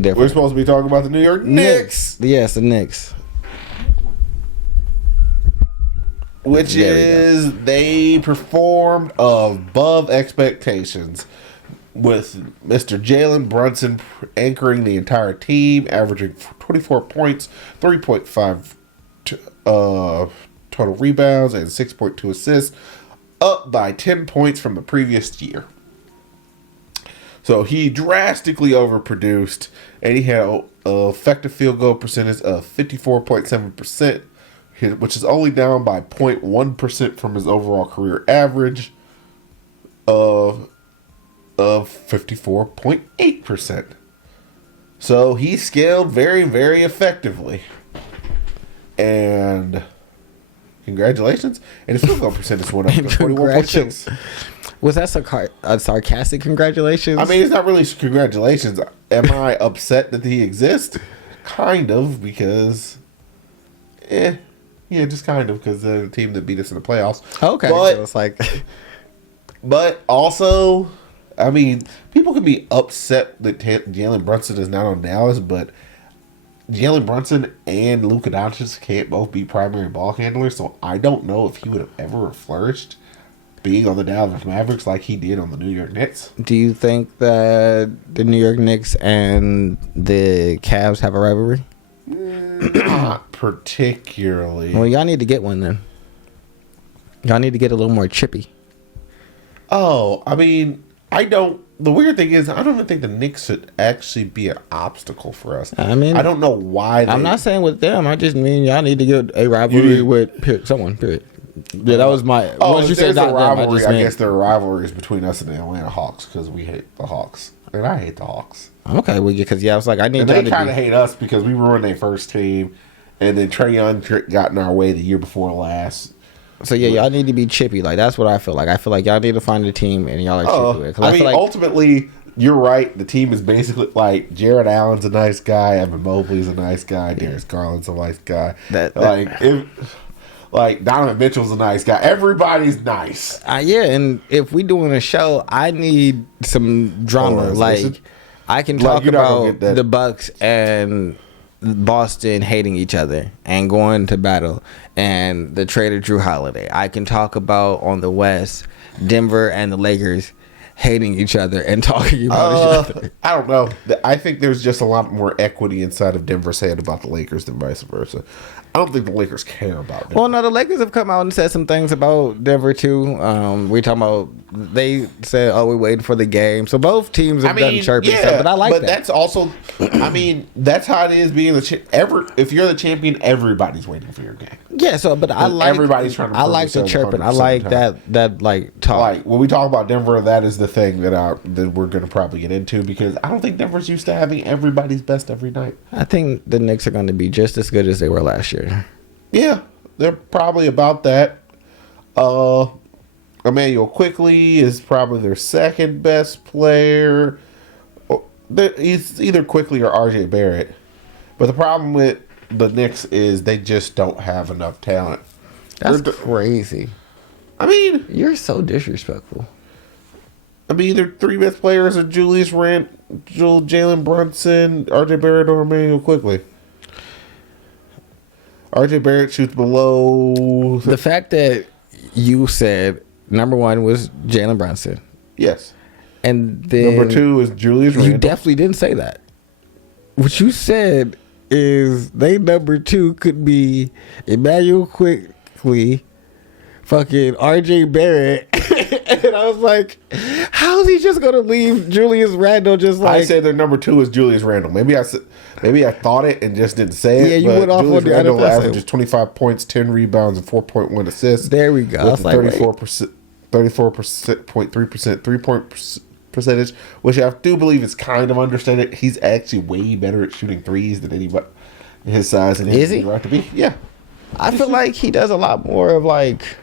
Different. We're supposed to be talking about the New York Knicks. Yes, the Knicks. Which is, they performed above expectations with Mr. Jalen Brunson anchoring the entire team, averaging 24 points, 3.5 total rebounds, and 6.2 assists, up by 10 points from the previous year. So he drastically overproduced, and he had an effective field goal percentage of 54.7%, which is only down by 0.1% from his overall career average of 54.8%. So he scaled very, very effectively. And congratulations. And his field goal percentage went up to 41.6. Was that a sarcastic congratulations? I mean, it's not really congratulations. Am I upset that he exists? Kind of, because... Yeah, just kind of, because they're the team that beat us in the playoffs. Okay, but, so it's like... But also, I mean, people can be upset that Jalen Brunson is not on Dallas, but Jalen Brunson and Luka Doncic can't both be primary ball handlers, so I don't know if he would have ever flourished being on the Dallas Mavericks like he did on the New York Knicks. Do you think that the New York Knicks and the Cavs have a rivalry? Not particularly. Well, y'all need to get one then. Y'all need to get a little more chippy. Oh, I mean, the weird thing is, I don't even think the Knicks should actually be an obstacle for us. I mean, I don't know why. I'm not saying with them. I just mean y'all need to get a rivalry with someone. Period. Yeah, that was my. Once you said not rivalry, I guess there are rivalries between us and the Atlanta Hawks because we hate the Hawks, and I hate the Hawks. Okay, well, because I was like, I need. And they kind of hate us because we ruined their first team, and then Trae Young got in our way the year before last. So yeah, y'all need to be chippy. Like that's what I feel like. I feel like y'all need to find a team and y'all are chippy with. I mean, ultimately, you're right. The team is basically like Jared Allen's a nice guy, Evan Mobley's a nice guy, Darius Garland's a nice guy. Like Donovan Mitchell's a nice guy. Everybody's nice. Yeah, and if we doing a show, I need some drama. I can talk about the Bucks and Boston hating each other and going to battle, and the trade of Drew Holiday. I can talk about on the West, Denver and the Lakers hating each other and talking about each other. I don't know. I think there's just a lot more equity inside of Denver's head about the Lakers than vice versa. I don't think the Lakers care about Denver. Well, no, the Lakers have come out and said some things about Denver too. We talking about, they said, "Oh, we're waiting for the game." So both teams have done chirping stuff, but I like that. But that's also, I mean, that's how it is being if you're the champion, everybody's waiting for your game. Yeah. So, but I like everybody's trying to. I like the chirping. I like that like talk. Like when we talk about Denver, that is the thing that we're going to probably get into because I don't think Denver's used to having everybody's best every night. I think the Knicks are going to be just as good as they were last year. Yeah, they're probably about that. Emmanuel Quickley is probably their second best player. He's either Quickley or RJ Barrett. But the problem with the Knicks is they just don't have enough talent. That's crazy. I mean, you're so disrespectful. I mean, their three best players are Jalen Brunson, RJ Barrett, or Emmanuel Quickley. RJ Barrett shoots below. The fact that you said number one was Jalen Brunson. Yes. And then number two is Julius Randle. You definitely didn't say that. What you said is they number two could be Emmanuel Quickley, fucking RJ Barrett. And I was like, how is he just going to leave Julius Randle just like... I said their number two is Julius Randle. Maybe I thought it and just didn't say it. Yeah, you went off Julius on the Randle NFL. averages 25 points, 10 rebounds, and 4.1 assists. There we go. With 34.3% three-point percentage, which I do believe is kind of understated. He's actually way better at shooting threes than anybody his size and his right to be. Yeah. I feel like he does a lot more of like...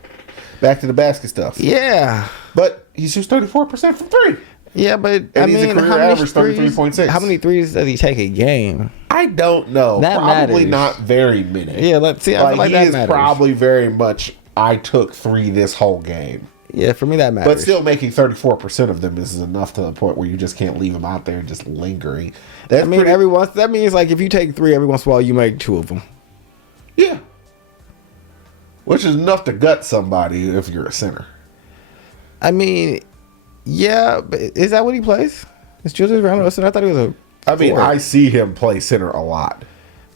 back to the basket stuff. Yeah. But he shoots 34% from three. Yeah, but and he's a career average 33.6. How many threes does he take a game? I don't know. That probably matters. Not very many. Yeah, let's see. I feel like he that is matters. Probably very much. I took three this whole game. Yeah, for me that matters. But still, making 34% of them is enough to the point where you just can't leave them out there just lingering. That means like if you take 3 every once in a while, you make 2 of them. Yeah. Which is enough to gut somebody if you're a center. I mean, yeah, but is that what he plays? Is Julius Randle a center? I thought he was a forward. I see him play center a lot.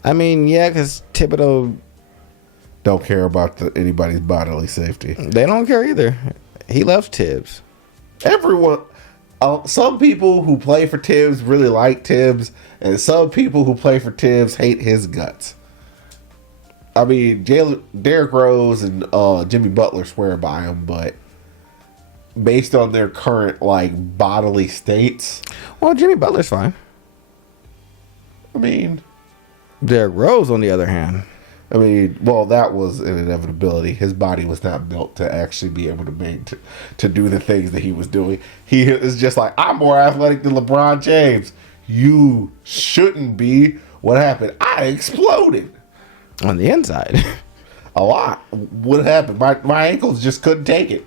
I mean, yeah, because Thibodeau don't care about anybody's bodily safety. They don't care either. He loves Tibbs. Everyone, some people who play for Tibbs really like Tibbs, and some people who play for Tibbs hate his guts. I mean, Derrick Rose and Jimmy Butler swear by him, but based on their current bodily states, well, Jimmy Butler's fine. I mean, Derrick Rose, on the other hand. I mean, well, that was an inevitability. His body was not built to actually be able to do the things that he was doing. He is just like, I'm more athletic than LeBron James. You shouldn't be. What happened? I exploded. On the inside. A lot. What happened? My ankles just couldn't take it.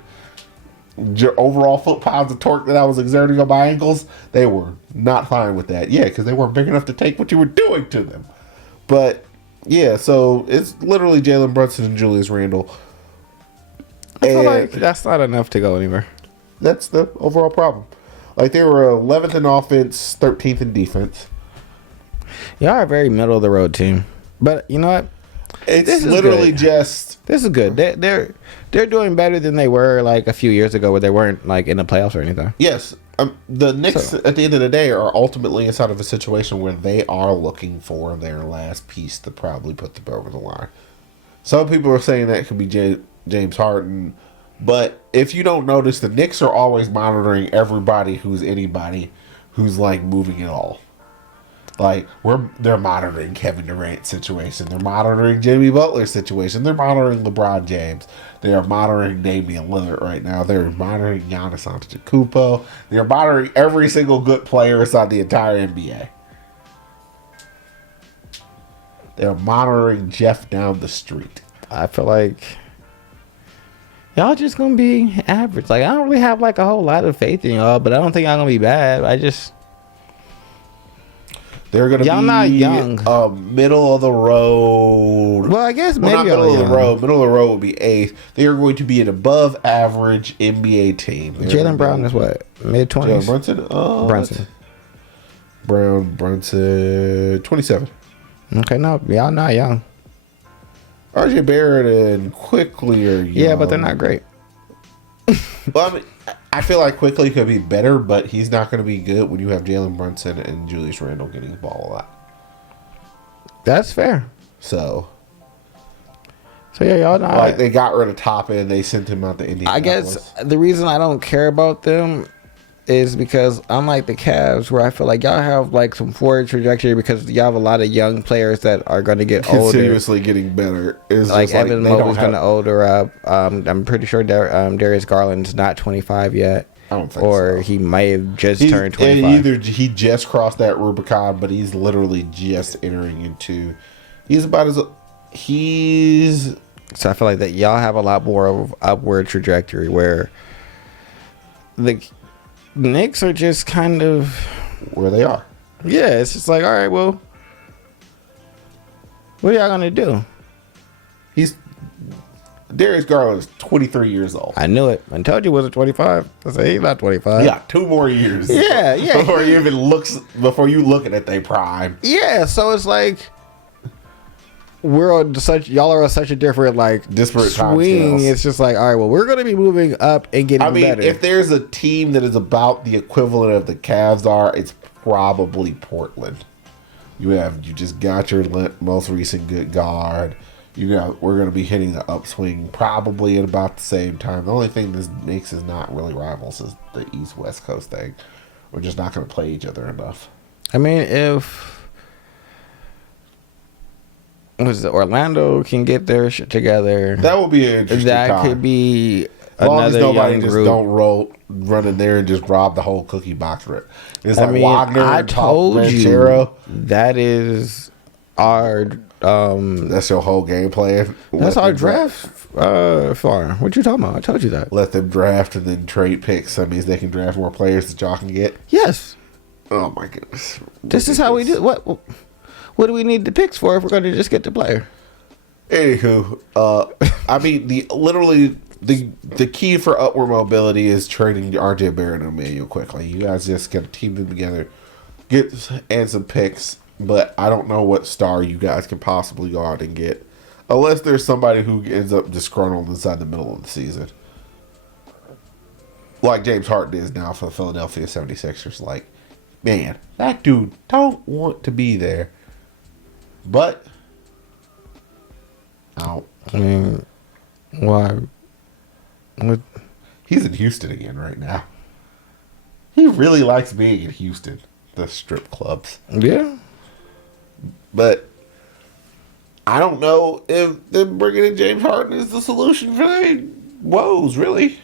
Your overall foot-pounds of torque that I was exerting on my ankles, they were not fine with that. Yeah, because they weren't big enough to take what you were doing to them. But... yeah, so it's literally Jalen Brunson and Julius Randle. I feel like that's not enough to go anywhere. That's the overall problem. They were 11th in offense, 13th in defense. Y'all are a very middle of the road team. But you know what? This is good. They're doing better than they were a few years ago, where they weren't in the playoffs or anything. Yes. The Knicks, at the end of the day, are ultimately inside of a situation where they are looking for their last piece to probably put them over the line. Some people are saying that could be James Harden, but if you don't notice, the Knicks are always monitoring everybody who's anybody who's moving at all. They're monitoring Kevin Durant's situation. They're monitoring Jimmy Butler's situation. They're monitoring LeBron James. They are monitoring Damian Lillard right now. They're monitoring Giannis Antetokounmpo. They're monitoring every single good player inside the entire NBA. They're monitoring Jeff down the street. I feel like y'all just gonna be average. I don't really have a whole lot of faith in y'all, but I don't think y'all gonna be bad. They're going to be not young. Middle of the road. Well, I guess maybe not middle of the road. Middle of the road would be 8th. They are going to be an above average NBA team. Jaylen Brown is what? Mid-20s? Jalen Brunson. 27. Okay, no, y'all not young. RJ Barrett and Quickly are young. Yeah, but they're not great. Well, I feel like Quickly could be better, but he's not going to be good when you have Jalen Brunson and Julius Randle getting the ball a lot. That's fair. So yeah, y'all not. They got rid of Toppin. They sent him out to Indianapolis. I guess the reason I don't care about them is because unlike the Cavs, where I feel like y'all have some forward trajectory because y'all have a lot of young players that are going to get older. Continuously getting better. Evan Mobley's going to older up. I'm pretty sure Darius Garland's not 25 yet. I don't think so. Or he might have just turned 25. Either he just crossed that Rubicon, but he's literally just entering into... So I feel like that y'all have a lot more of upward trajectory, where the Knicks are just kind of where they are. Yeah, it's just all right, well, what are y'all gonna do? Darius Garland is 23 years old. I knew it. I told you he wasn't 25. I said he's not 25. Yeah, 2 more years. Yeah. Before you look at their prime. Yeah, so it's y'all are on such a different disparate swing. It's just all right, well, we're gonna be moving up and getting better. If there's a team that is about the equivalent of the Cavs are, it's probably Portland. You just got your most recent good guard. We're gonna be hitting the upswing probably at about the same time. The only thing this makes is not really rivals is the East-West Coast thing. We're just not gonna play each other enough. I mean, if Orlando can get their shit together, that would be an interesting time. Could be as long another as nobody young just group. don't run in there and just rob the whole cookie box. It's Wagner. I told you that is our that's your whole game plan. That's our draft farm. What you talking about? I told you that. Let them draft and then trade picks. That means they can draft more players that y'all can get. Yes. Oh my goodness. This is how we do. What do we need the picks for if we're going to just get the player? Anywho, I mean the key for upward mobility is trading RJ Barrett and Emmanuel quickly. You guys just got to team them together, and some picks. But I don't know what star you guys can possibly go out and get, unless there's somebody who ends up disgruntled inside the middle of the season, like James Harden is now for the Philadelphia 76ers. Like, man, that dude don't want to be there, but I mean, why? What? He's in Houston again right now. He really likes being in Houston, the strip clubs. Yeah. But I don't know if them bringing in James Harden is the solution for their woes, really.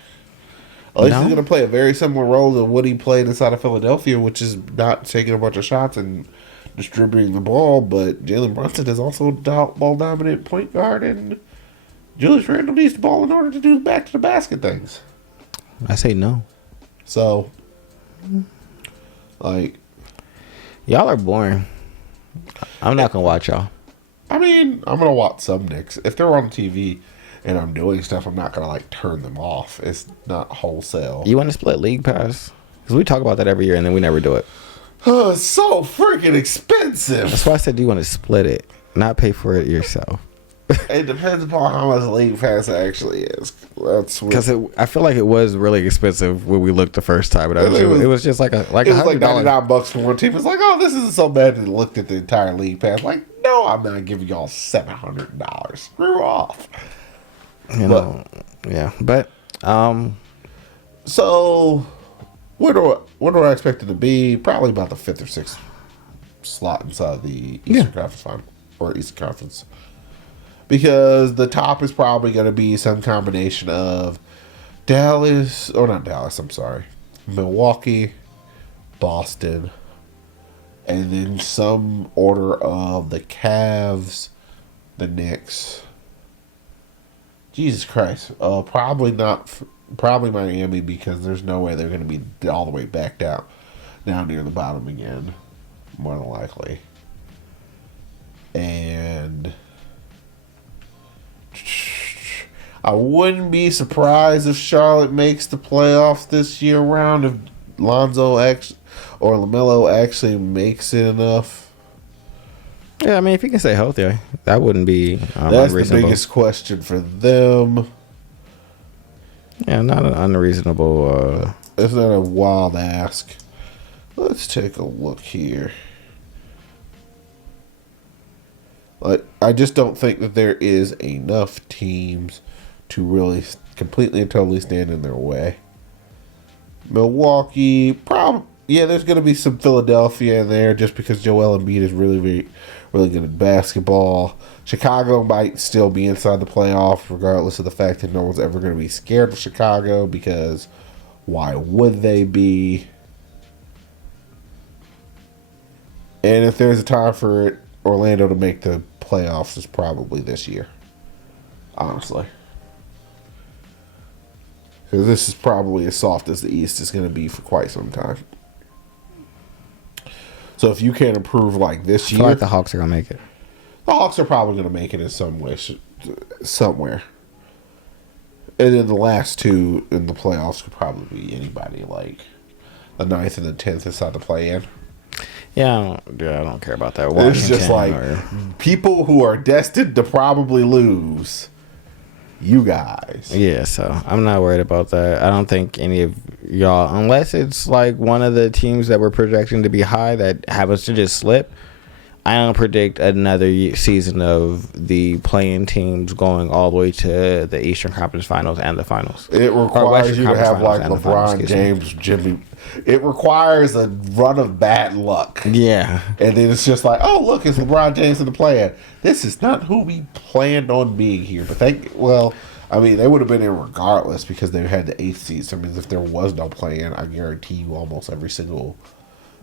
At least he's going to play a very similar role to what he played inside of Philadelphia, which is not taking a bunch of shots and distributing the ball. But Jalen Brunson is also a ball-dominant point guard, and Julius Randle needs the ball in order to do back-to-the-basket things. I say no. So, like... Y'all are boring. I'm not going to watch y'all. I mean, I'm going to watch some Knicks. If they're on TV and I'm doing stuff, I'm not going to, like, turn them off. It's not wholesale. You want to split League Pass? Because we talk about that every year, and then we never do it. Oh, it's so freaking expensive. That's why I said you want to split it, not pay for it yourself. It depends upon how much League Pass actually is. Because I feel like it was really expensive when we looked the first time. But it was just like it was like $99 for one team. It's like, oh, this isn't so bad. And looked at the entire League Pass. Like, no, I'm not giving y'all $700. Screw off. You know, yeah. But so what do I expect it to be? Probably about the 5th or 6th slot inside the Eastern Conference final or Eastern Conference. Because the top is probably going to be some combination of Milwaukee, Boston, and then some order of the Cavs, the Knicks. Jesus Christ. Probably Miami, because there's no way they're going to be all the way back down near the bottom again, more than likely. And I wouldn't be surprised if Charlotte makes the playoffs this year round, if Lonzo or LaMelo actually makes it enough. Yeah, I mean, if he can stay healthy, that wouldn't be that's the biggest question for them. Yeah, not an unreasonable. It's not a wild ask. Let's take a look here. Like, I just don't think that there is enough teams to really completely and totally stand in their way. Milwaukee, there's going to be some Philadelphia in there just because Joel Embiid is really, really, really good at basketball. Chicago might still be inside the playoffs, regardless of the fact that no one's ever going to be scared of Chicago, because why would they be? And if there's a time for Orlando to make the playoffs, it's probably this year, honestly. Because this is probably as soft as the East is going to be for quite some time. So if you can't improve like this year, I feel like the Hawks are going to make it. The Hawks are probably going to make it in some way, somewhere. And then the last two in the playoffs could probably be anybody, like the 9th and the 10th inside the play-in. Yeah, I don't care about that. It's just like people who are destined to probably lose. You guys. Yeah, so I'm not worried about that. I don't think any of y'all, unless it's like one of the teams that we're projecting to be high that happens to just slip, I don't predict another season of the playing teams going all the way to the Eastern Conference Finals and the Finals. It requires you to have like LeBron James, Jimmy. It requires a run of bad luck. Yeah. And then it's just like, oh, look, it's LeBron James in the play-in. This is not who we planned on being here. But they would have been in regardless because they had the 8th seed. So, I mean, if there was no play-in, I guarantee you almost every single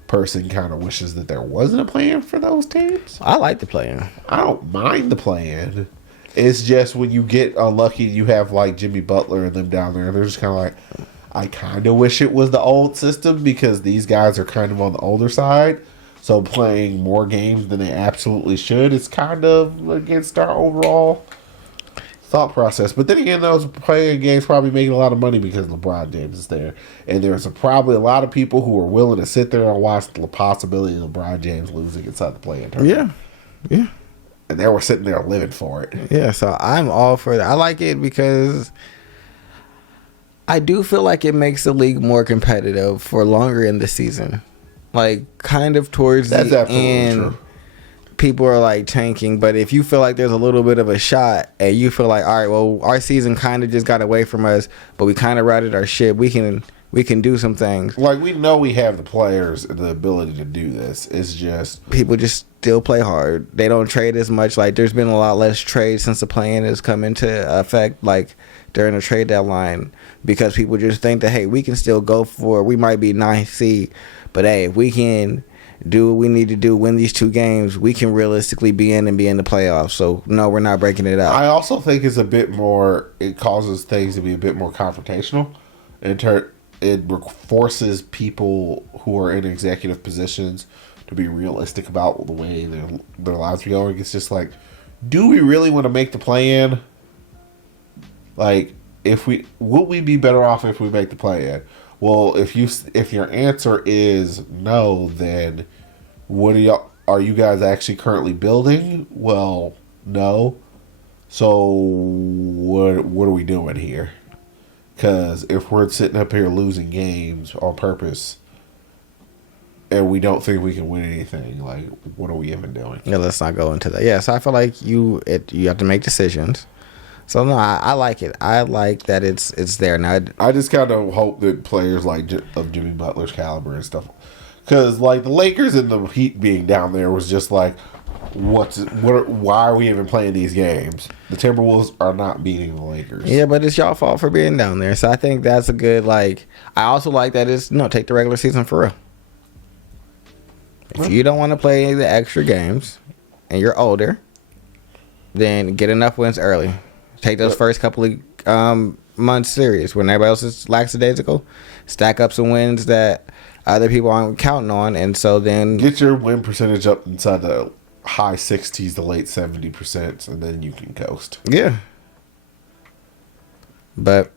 person kind of wishes that there wasn't a plan for those teams. I like the plan. I don't mind the plan. It's just when you get unlucky, you have like Jimmy Butler and them down there. They're just kind of like, I kind of wish it was the old system because these guys are kind of on the older side. So playing more games than they absolutely should is kind of against our overall thought process. But then again, those playing games probably making a lot of money because LeBron James is there. And there's probably a lot of people who are willing to sit there and watch the possibility of LeBron James losing inside the play-in tournament. Yeah. And they were sitting there living for it. Yeah, so I'm all for that. I like it because I do feel like it makes the league more competitive for longer in the season. Like, kind of towards That's the absolutely end, true. people are like tanking. But if you feel like there's a little bit of a shot and you feel like, all right, well, our season kind of just got away from us, but we kind of routed our ship, we can do some things. Like, we know we have the players and the ability to do this. It's just people just still play hard. They don't trade as much. Like, there's been a lot less trade since the plan has come into effect, like during the trade deadline, because people just think that, hey, we can still go for it. We might be 9th seed, but hey, if we can do what we need to do, win these 2 games, we can realistically be in the playoffs. So no, we're not breaking it up. I also think it's a bit more, it causes things to be a bit more confrontational. It forces people who are in executive positions to be realistic about the way their lives are going. It's just like, do we really want to make the play-in? Like, would we be better off if we make the play-in? Well, if your answer is no, then are you guys actually currently building? Well, no. So what are we doing here? Because if we're sitting up here losing games on purpose and we don't think we can win anything, like, what are we even doing? Yeah, let's not go into that. Yeah, so I feel like you have to make decisions. So no, I like it. I like that it's there now. I just kind of hope that players like of Jimmy Butler's caliber and stuff, because like the Lakers and the Heat being down there was just like, why are we even playing these games? The Timberwolves are not beating the Lakers. Yeah, but it's y'all fault for being down there. So I think that's a good, like, I also like that it's, take the regular season for real. If you don't want to play the extra games and you're older, then get enough wins early. Take those first couple of months serious when everybody else is lackadaisical. Stack up some wins that other people aren't counting on, and so then get your win percentage up inside the high 60s to late 70%, and then you can coast. Yeah. But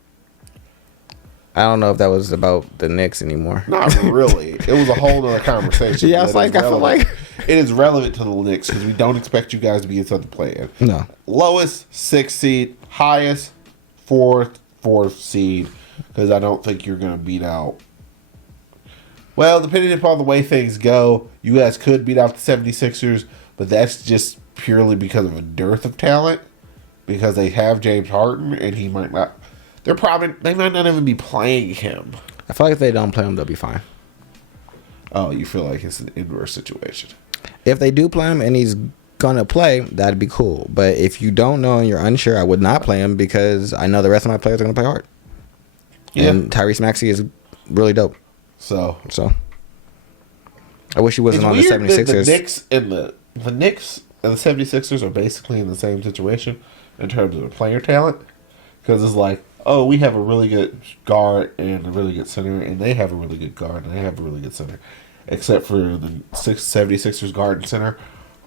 I don't know if that was about the Knicks anymore. Not really. It was a whole other conversation. Yeah, I feel like it is relevant to the Knicks because we don't expect you guys to be inside the play-in. No. Lowest 6th seed, highest 4th seed, because I don't think you're going to beat out. Well, depending upon the way things go, you guys could beat out the 76ers, but that's just purely because of a dearth of talent, because they have James Harden and he might not. They might not even be playing him. I feel like if they don't play him, they'll be fine. Oh, you feel like it's an inverse situation. If they do play him and he's gonna play, that'd be cool. But if you don't know and you're unsure, I would not play him because I know the rest of my players are gonna play hard. Yeah. And Tyrese Maxey is really dope. So I wish he wasn't on the 76ers. The Knicks and the 76ers are basically in the same situation in terms of player talent, because it's like, oh, we have a really good guard and a really good center, and they have a really good guard and they have a really good center. Except for the 76ers guard and center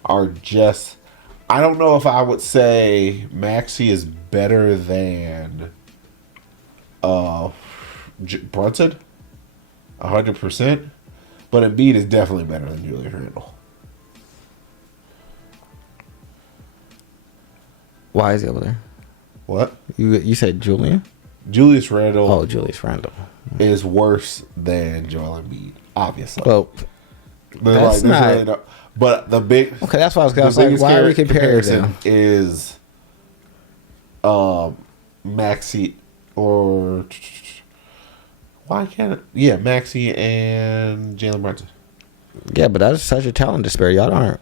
are just... I don't know if I would say Maxey is better than Brunson, 100%, but Embiid is definitely better than Julius Randle. Why is he over there? What? You said Julian? Julius Randle. Oh, Julius Randle is worse than Joel Embiid, obviously. Well, that's not. Really no, but the big. Okay, that's why I was like, why are we comparing them? Is Maxey or why can't it? Yeah, Maxey and Jalen Brunson. Yeah, but that's such a talent disparity. Y'all aren't